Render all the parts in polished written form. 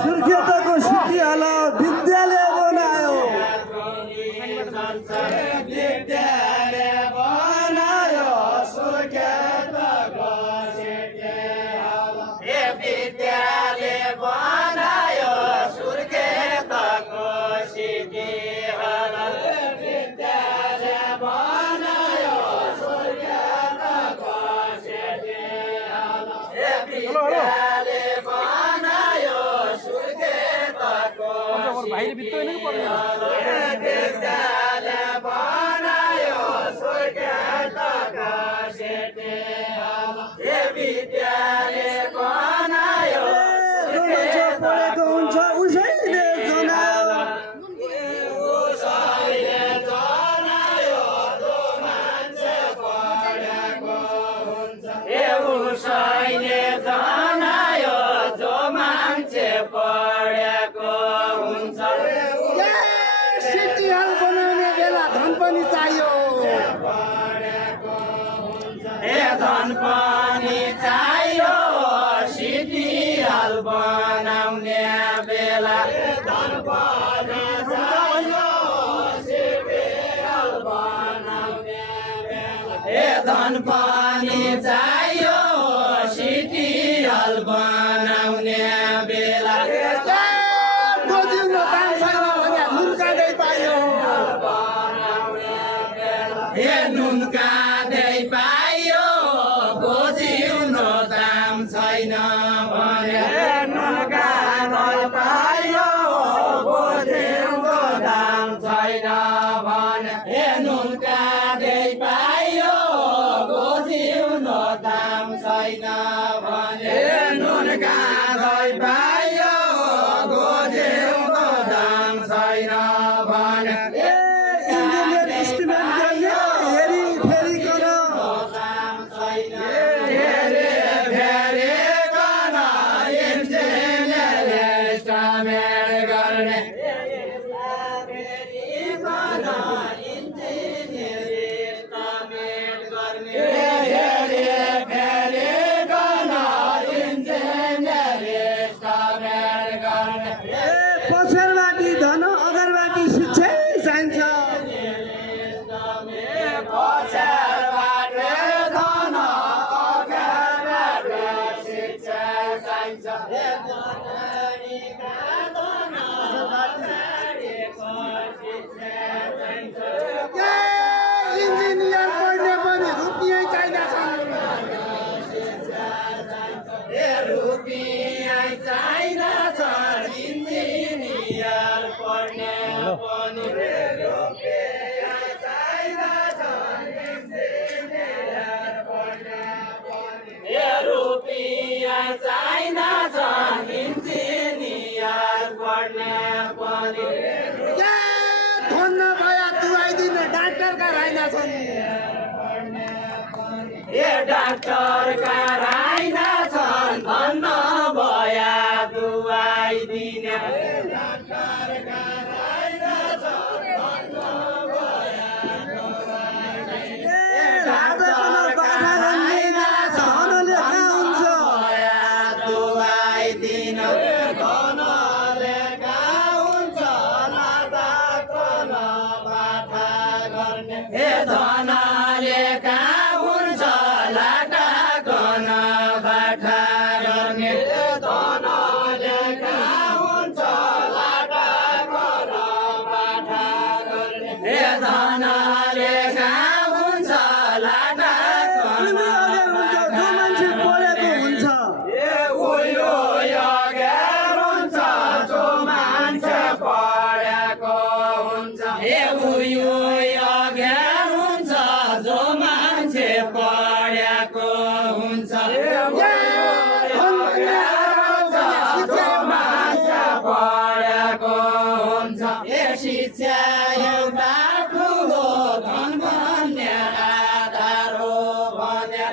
सुर्खेतको सिकिहाल्यो विद्यालय बनायो भाइले भित्रै नै पर्यो पढेको हुन्छ उसैले जनायो सिटिहल बनाउने बेला धन पनि चाहियो धन पनि चाहियो सिटिहल बनाउने बेला धन पनि चाहियो सिटिहल बनाउने बेला धन पनि चाहियो सिटिहल बनाउने बेला नुन काँदै पाइयो गोजिउनो दाम छैन भने नुन काँदै पाइयो गोजिउनो दाम छैन भने नुन काँदै पाइयो गोजिउनो दाम छैन भने नुन काँदै पाइयो गोजिउनो दाम छैन भने पछाडबाटी धन अगाडिबाटी शिक्षै चाहिन्छ इन्जिनियर पढ्ने पनि रुपियाँ चाहिन्छ धन्न भया दुवाइदिन डाक्टरका राइना छन् डाक्टरका राइना छन् धन्न भया दुवाइदिन डाक्टरका राइना छन् धन्न भया दुवाइदिन कहाँ हुन्छ लाटा गन बाठा गर्ने धनले कहाँ हुन्छ लाटा गन बाठा गर्ने धनले कहाँ हुन्छ लाटा गन जो मान्छे पढेको हुन्छ उयो यज्ञ हुन्छ जो मान्छे पढेको हुन्छ उयो यज्ञ हुन्छ जो मान्छे पढेको हुन्छ पढेको हुन्छ शिक्षा एउटा ठुलो धन भन्ने आधार हो भने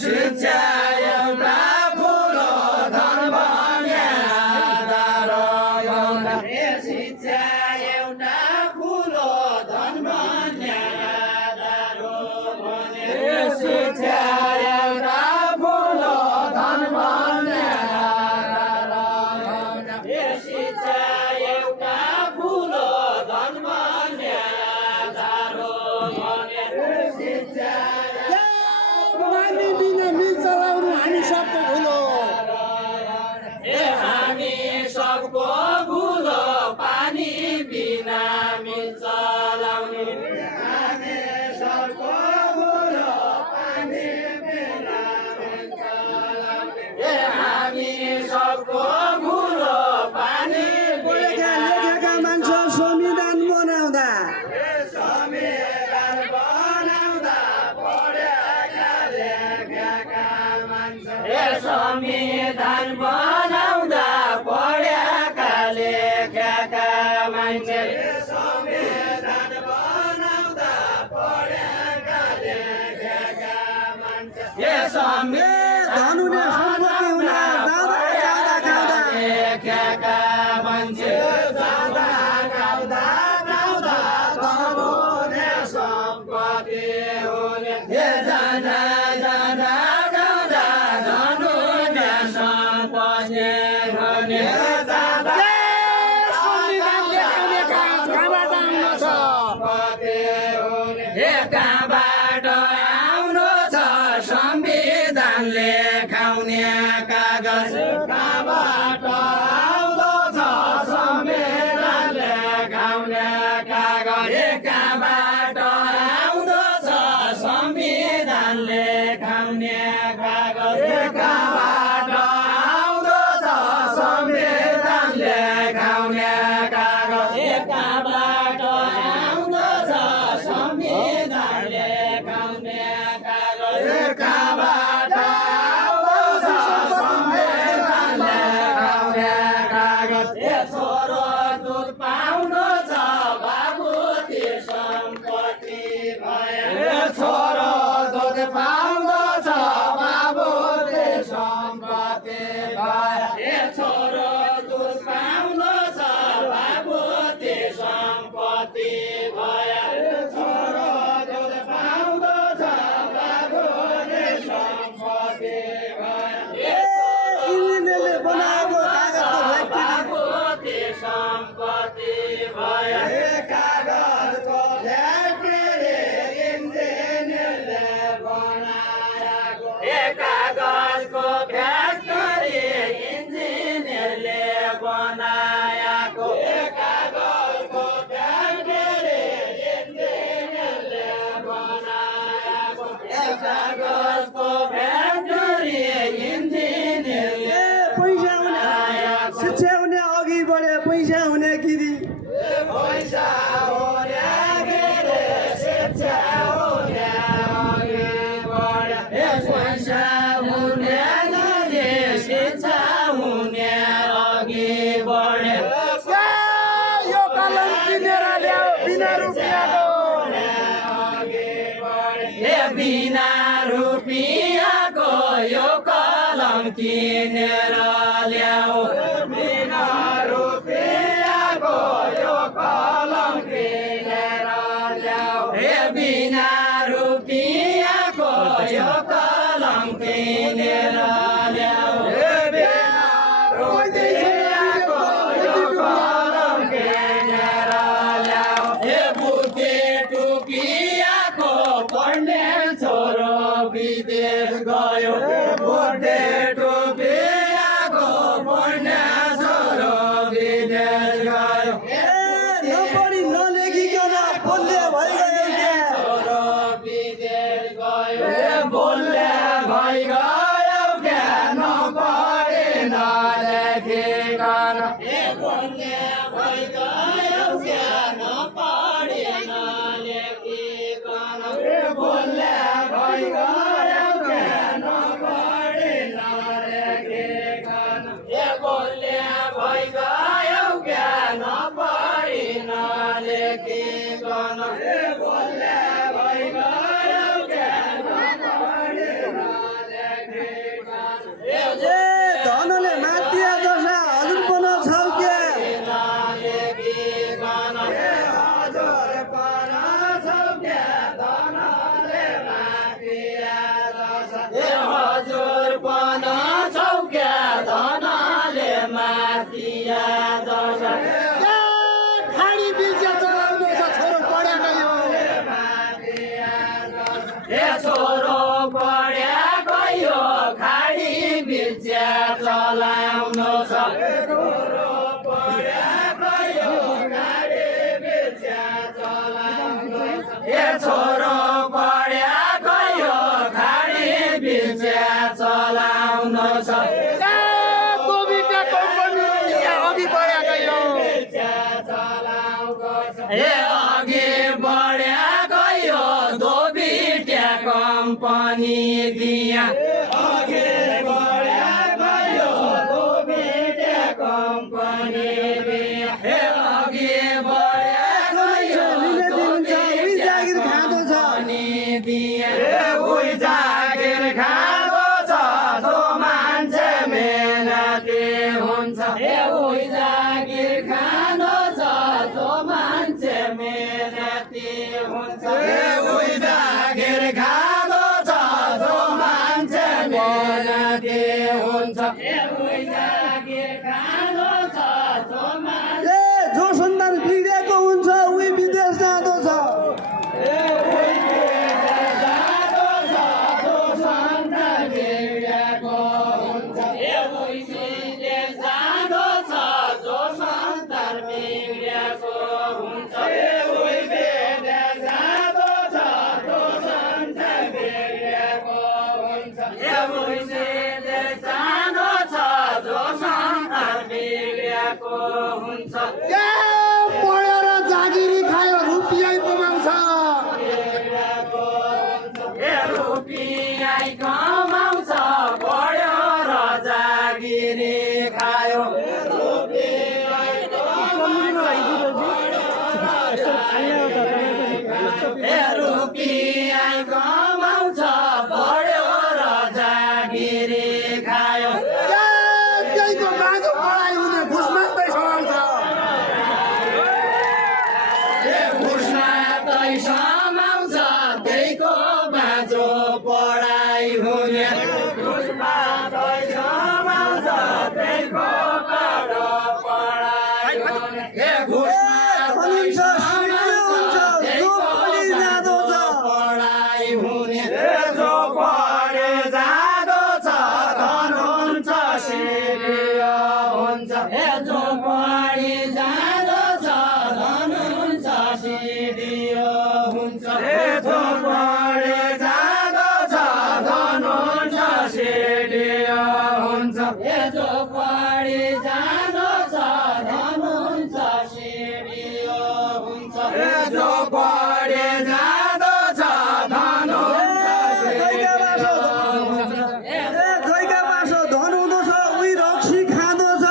शिक्षा एउटा ठुलो धन भन्ने आधार हो शिक्षा एउटा ठुलो धन भन्ने आधार हो भने शिक्षा एउटा ठुलो धन भन्ने आधार हो शिक्षा एउटा ठुलो धन भन्ने आधार हो भने शिक्षा पानी बिना मिल चलाउनु हामी सबको भुलो हामी सबको भुलो पानी बिना मिल चलाउने हामी सबको भुलो पानी बिना मिल चलाउने हामी सबको भुलो पानी पढेका लेखेका मान्छे संविधान बनाउँदा संविधान बनाउँदा पढेका लेखेका मान्छे संविधान बनाउँदा पढेका लेखेका मान्छे संविधान बनाउँदा पढेका लेखेका मान्छे धन हुने सम्पत्ति हुने दादा खाउँदा लेखेका मान्छे जाँदा गाउँदा गाउँदा धन हुने सम्पत्ति हुने जाँदा जाँदा गाउँदा धन हुने सम्पत्ति हुने जाँदा कहाँबाट आउनु छ संविधान लेखाउने कागज कहाँबाट आउँदो छ संविधान लेखाउने कागज कहाँबाट आउँदो छ संविधान लेखाउने कागज कहाँबाट आउँदो छ संविधान लेखाउने कागज कहाँबाट आउँदो छ संविधान लेखाउने कागज कहाँबाट आउँदो छ संविधान लेखाउने कागज छोरो दुध पाउनु छ बाबुती सम्पत्ति भयो छोरो दुध पाउनु छ बाबुती सम्पत्ति भयो छोरो दुध पाउनु छ बाबुती सम्पत्ति भयो छोरो दुध पाउनु छ बाबुती सम्पत्ति भयो यिनीहरूले बनाएको कागजको बाबुती सम्पत्ति भयो कागजको फ्याक्ट्री इन्जिनियरले बनाएको कागजको फ्याक्ट्री इन्जिनियरले बनाएको कागजको फ्याक्ट्री इन्जिनियरले बनाएको कागजको फ्याक्ट्री इन्जिनियरले पैसा हुने शिक्षा हुने अघि बढे पैसा हुने गिरी पैसा हुने गिरी शिक्षा हुने अघि बढे पैसा हुने गिरी शिक्षा हुने अघि बढे यो कलम किनेर ल्याऊ बिना रुपियाँको बिना रुपियाँको यो कलम किनेर ल्याऊ बिना रुपियाँको यो कलम किनेर ल्याऊ बिना रुपियाँको यो कलम किनेर ल्याऊ रुपियाँको यो कलम किनेर ल्याऊ बुद्धि टुपियाँको पढ्ने छोरा विदेश गयो बुढे टोपियाको पुण्य छोरो विदेश गयो नपढी नलेखिकन बोल्ने भइगयो क्या छोरो विदेश गयो बोल्ने भइगयो क्या नपढे नलेखिकन बोल्ने भइगयो क्या नपढे नलेखिकन बोल्ने भइगयो क्या नपढे नलेखिकन बोल्ने भइगयो क्या नपढे नलेखिकन बोल्ने भइगयो क्या नपढे नलेखिकन धनले मातिया जसा हजुर पन छौ क्या खाडी बिर्सिया चलाउनु छ छोरो पढेको यो छोरो पढ्याको यो खाडी बिर्सिया चलाउनु छ छोरो पढ्याको यो खाडी बिर्सिया चलाउनु छ छोरो पढ्याको यो खाडी बिर्सिया चलाउनु छ कोभिडका कम्पनी अघि बढेको यो अघि बढ्याको यो दोबिट्या कम्पनी दिया अघि बढ्याको यो दोबिट्या कम्पनी दिया अघि बढ्याको यो जागिर खाँदो छ दिया उही जागिर खाँदो छ जो मान्छे मेहनती हुन्छ उही जागिर खाँदो छ जो मान्छे मेहनती हुन्छ उही जागिर खाँदो छ जो मान्छे मेहनती हुन्छ उही जागिर खाँदो छ जो मान्छे जो सन्तान बिग्रेको हुन्छ उही विदेश जाँदो छ पढेर जागिरी खायो रुपियाँ कमाउँछ रुपियाँ कमाउँछ पढ्यो र जागिरी खायो रुपियाँ कमाउँछ पढ्यो र जागिरी खायो त्यहीको बाँझो पढाइ हुने घुस मात्रै समाउँछ घुसमा तै समाउँछ त्यहीको बाँझो पढाइ हुने घुसमा तै समाउँछ त्यहीको बाँझो पढाइ हुने घुसमा तै समाउँछ त्यहीको बाँझो पढाइ हुने जो पढे जाँदो छ धन हुन्छ सिरिया हुन्छ जो पढे जाँदो छ धन हुन्छ सिरिया हुन्छ जो पढे जाँदो छ धन हुन्छ सिरिया हुन्छ जो पढे जाँदो छ धन हुन्छ सिरिया हुन्छ जो पढे जाँदो छ धन हुन्छ जैका बाँसो धन हुँदो छ उही रक्सी खाँदो छ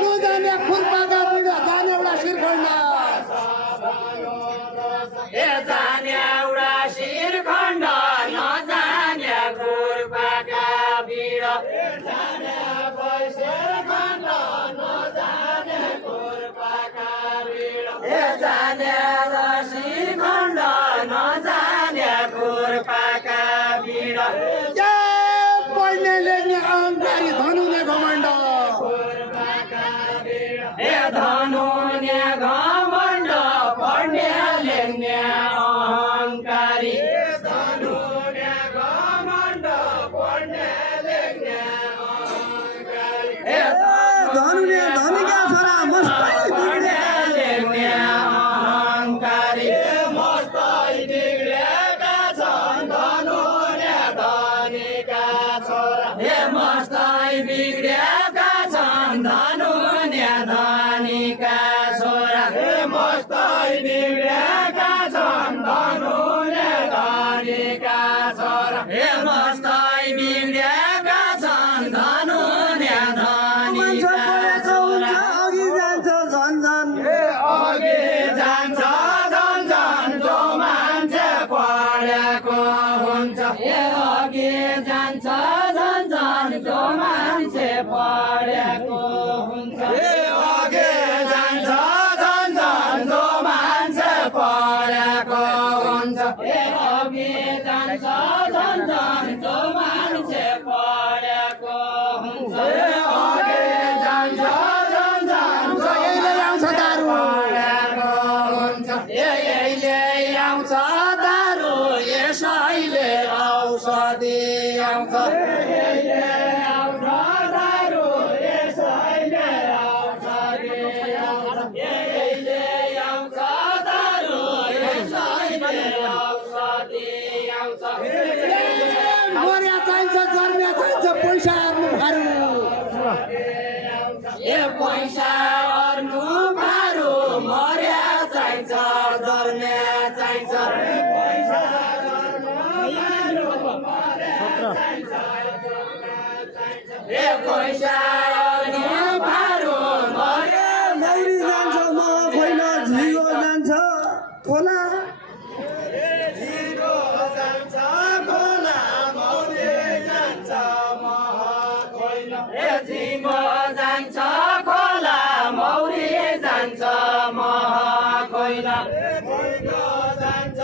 नजाने खुर्पाका बुढा जाने एउटा शिरखण्ड जाने एउटा शिरखण्ड नजाने खुर्पाका श्रीखण्ड नजाने खुर्पाका बिड पढ्ने लेख्ने अहङ्कारी धनुने घमण्ड हे धनुने घमण्ड पढ्ने लेख्ने अहङ्कारी धनुने घमण्ड पढ्ने लेख्ने अहङ्कारी हे धनुने धनीका छोरा मस्तै पढ्ने लेख्ने अहङ्कारी मस्तै बिग्रेका छन् धनुने धनीका छोरा हे मस्तै बिग्रेका छन् धनुने धनीका छोरा हे मस्तै बिग्रेका छन् धनुने धनीका छोरा हे मस्तै बिग्रेका छन् धनुने मान्छे धनीका पढेको हुन्छ अघि जान्छ झन् झन् अघि जान्छ झन् झन् जो मान्छे पढेको हुन्छ ए अघि जान्छ झन् झन् जो मान्छे पढेको हुन्छ ए अघि जान्छ झन् झन् जो मान्छे पढेको हुन्छ ए अघि जान्छ झन् झन् जो मान्छे पढेको हुन्छ ए अघि जान्छ झन् झन् जो यसले आउँछ दारु यसैले आउँछ दारु यसैले औषधि आउँछ यसैले आउँछ दारु यसैले औषधि आउँछ यसैले आउँछ दारु यसैले औषधि आउँछ मर्या चाहिन्छ जर्मिया चाहिन्छ पैसा अर्नु फारू ए पैसा अर्नु मारु मर्या चाहिन्छ जर्ने चाहिन्छ पैसा अर्नु मारु मर्या चाहिन्छ ए पैसा अर्नु मारु मर्या मौरी जान्छ म खोइन झिगो जान्छ खोला झिगो जान्छ खोला मौरी जान्छ मह खोइन ए झिगो जान्छ खोला मौरी जान्छ मह खोइन झिगो जान्छ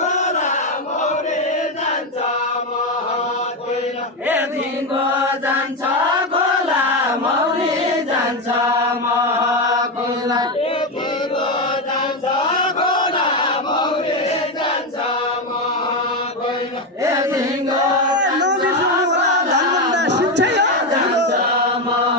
खोला मौरी जान्छ मह खोइन ए झिगो जान्छ खोला मौरी जान्छ मह खोइन ए झिगो जान्छ खोला मौरी जान्छ मह खोइन ए झिगो नबिर्सनु होला धनभन्दा शिक्षै हो जान्छ मह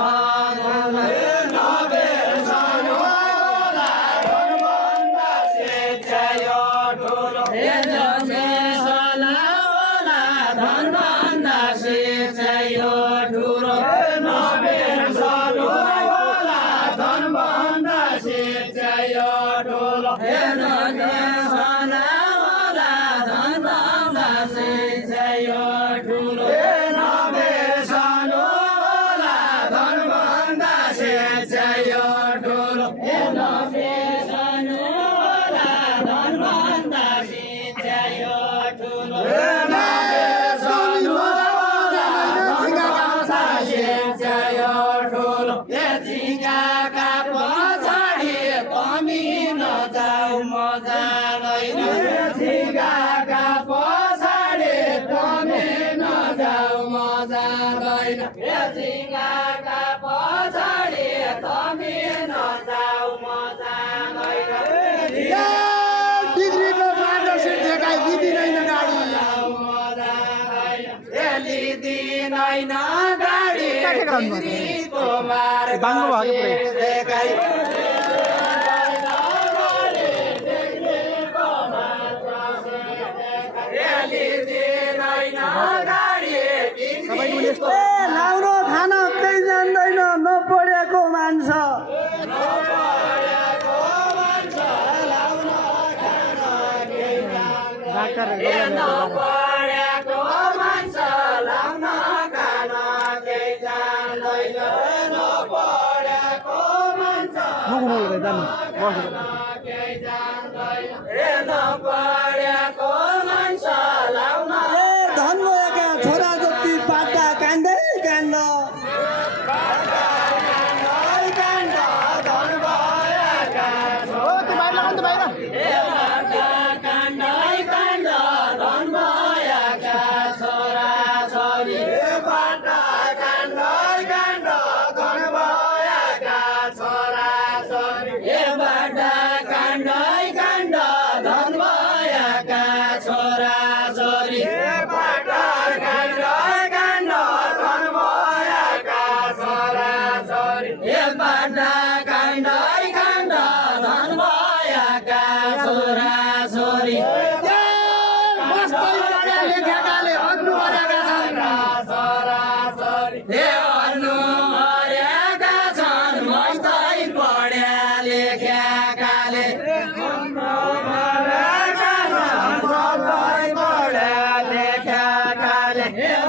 खोइन ए नबिर्सनु होला धनभन्दा शिक्षै हो ठुलो ए नबिर्सनु होला धनभन्दा शिक्षै हो ठुलो ए नबिर्सनु होला धनभन्दा शिक्षै हो ठुलो ए नबिर्सनु होला धनभन्दा शिक्षै हो ठुलो ए नबिर्सनु होला धनभन्दा शिक्षै हो ठुलो ए नबिर्सनु होला धनभन्दा शिक्षै हो ठुलो ए नबिर्सनु होला धनभन्दा शिक्षै हो ठुलो ए झिँगाका पछाडि पनि नजाऊ म जाँदैन ए झिँगाका पछाडि पनि नजाऊ म जाँदैन ए झिँगाका पछाडि पनि नजाऊ म जाँदैन डिग्रीको बाटो सिट देखाइ दिँदैन गाडी लिँदिनैन गाडी डिग्रीको मार्ग बाङ्गो भएको पुरै। देखाइ लिँदिनैन गाडी डिग्रीको ए लाउरो खान केही जान्दैन नपढेको मान्छ नपढेको मान्छ लाउन खान केही जान्दैन नपढेको मान्छ केही जान्दैन ए नपढेको मान्छ लाउन ए धन भएका छोरा जति पाटा काण्दै काण्ड धन भएका हो त्यो बाहिर लगाउनु त बाहिर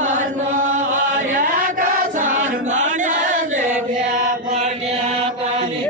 भन्नु भएका छन् भने लेख्या पढ्या पनि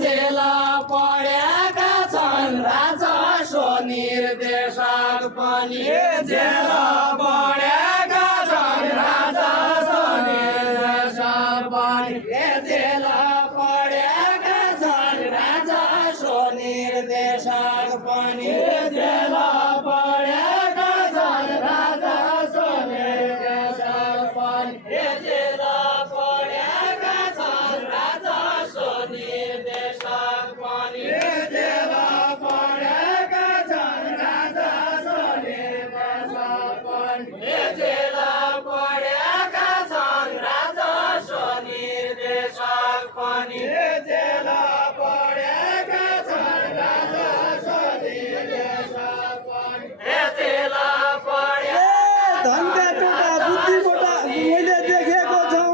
जेला पढेका छन् राजस्व निर्देशक पनि जेला पढेका छन् राजस्व निर्देशक पनि जेला पढेका छन् राजस्व निर्देशक पनि जेला पढेका छन् राजस्व निर्देशक पनि जेला पढेका छन् राजस्व निर्देशक पनि जेला पढेका छन् राजस्व निर्देशक पनि जेला पढेका छन् राजस्व निर्देशक पनि जेला पढेका छन् राजस्व निर्देशक पनि जेला पढे धनका टोटा बुद्धि मोटा मैले देखेको छौँ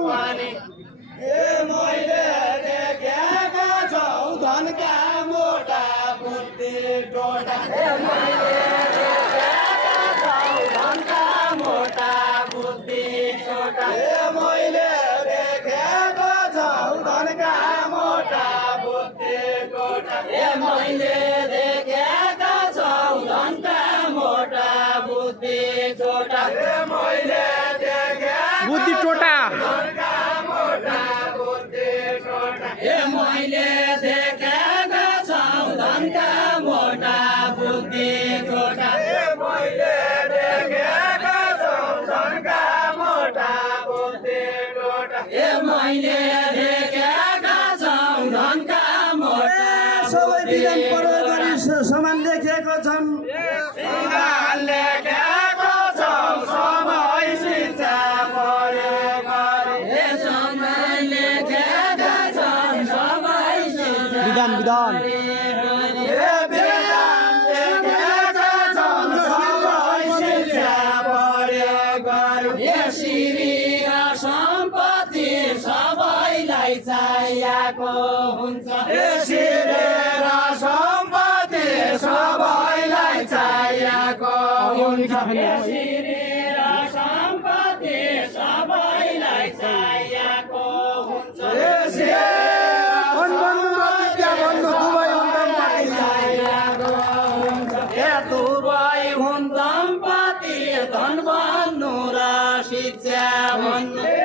मैले देखेको छौ धनका मोटा बुद्धि टोटा मैले देखेको छौ धनका मोटा बुद्धि छोटा मैले देखेको छौ धनका मोटा बुद्धि टोटा मैले देखेको छौ धनका मोटा बुद्धि छोटा मैले देखेको बुद्धि टोटा धनका मोटा बुद्धि छोटा मैले देखेको छौ धनका मोटा बुद्धि छोटा मैले देखेको छौ धनका मोटा बुद्धि छोटा मैले देखेको छौ धनका मोटा सबै विधान प्रयोग गरी समान लेखेको छन् लेखेको छौ समय शिक्षा प्रयोग गरी समय लेखेका छन् समय शिक्षा विधान विधान विधान लेखेका छन् समय शिक्षा प्रयोग गरी श्री र सम्पत्ति सबैलाई चाहिएको हुन्छ श्री र सम्पत्ति सबैलाई चाहिएको हुन्छ श्री र सम्पत्ति सबैलाई चाहिएको हुन्छ दुवै हुन् दम्पति धन भन्नु र शिक्षा भन्नु